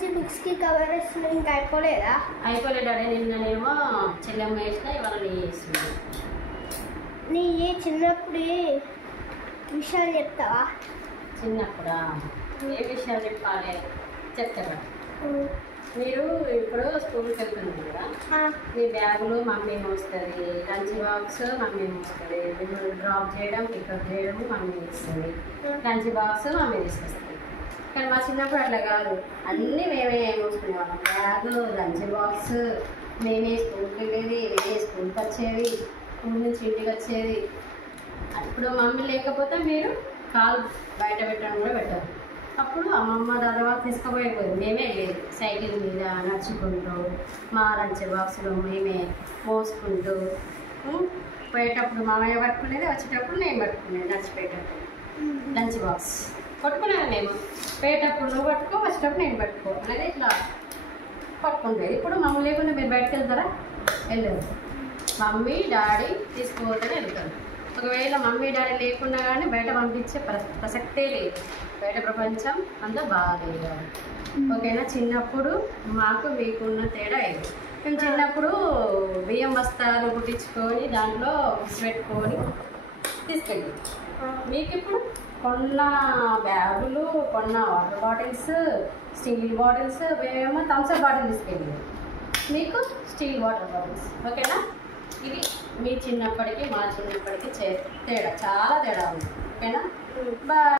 నుంచి బుక్స్కి కవర్ వేస్తున్నా ఇంకా అయిపోలేదా? అయిపోలే డాడీ, నిన్ననేమో చెల్లెమ్మ వేసిన, ఇవాళ నీ వేస్తుంది. నీ చిన్నప్పుడు విషయాలు చెప్తావా? చిన్నప్పుడా? ఏ విషయాలు చెప్పాలి? చెప్తారా? మీరు ఇప్పుడు స్కూల్కి వెళ్తున్నారు కదా, మీ బ్యాగులు మమ్మీ మోస్తుంది, లంచ్ బాక్స్ మమ్మీ మోస్తుంది, మిమ్మల్ని డ్రాప్ చేయడం పికప్ చేయడం మమ్మీ ఇస్తుంది, లంచ్ బాక్స్ మమ్మీ తీసుకొస్తుంది. కానీ మా చిన్నప్పుడు అట్లా కాదు, అన్నీ మేమే మోసుకునేవాళ్ళం. బ్యాగు, లంచ్ బాక్స్ మేమే స్కూల్కి వెళ్ళేది, మేమే స్కూల్కి వచ్చేది, స్కూల్ నుంచి ఇంటికి వచ్చేది. ఇప్పుడు మమ్మీ లేకపోతే మీరు కాలు బయట పెట్టడం కూడా పెట్టారు. అప్పుడు అమ్మమ్మ తర్వాత తీసుకుపోయేది, మేమే వెళ్ళేది సైకిల్ మీద నడుచుకుంటూ, మా లంచ్ బాక్స్లో మేమే మోసుకుంటూ. పోయేటప్పుడు మామయ్య పట్టుకునేది, వచ్చేటప్పుడు నేను పట్టుకునేది. నడిచిపోయేటప్పుడు లంచ్ బాక్స్ పట్టుకునేది నేను, పోయేటప్పుడు నువ్వు పట్టుకో, వచ్చేటప్పుడు నేను పట్టుకో అనేది ఇట్లా పట్టుకుంటుంది. ఇప్పుడు మమ్మల్ని లేకుండా మీరు బయటకు వెళ్తారా? వెళ్ళరు. మమ్మీ డాడీ తీసుకుపోతేనే వెళ్తారు. ఒకవేళ మమ్మీ డాడీ లేకుండా కానీ బయట పంపించే ప్రసక్తే లేదు. బయట ప్రపంచం అంతా బాగాలేదు. ఓకేనా? చిన్నప్పుడు మాకు మీకున్న తేడా ఇది. మేము చిన్నప్పుడు బియ్యం బస్తాలు కుట్టించుకొని దాంట్లో పెట్టుకొని తీసుకెళ్ళి, మీకు ఇప్పుడు కొన్న బ్యాగులు, కొన్న వాటర్ బాటిల్స్, స్టీల్ బాటిల్స్, మేమేమో థమ్స్అప్ బాటిల్ తీసుకెళ్ళి, మీకు స్టీల్ వాటర్ బాటిల్స్. ఓకేనా? ఇది మీ చిన్నప్పటికి మా చిన్నప్పటికి తేడా, చాలా తేడా ఉంది. ఓకేనా? బాయ్.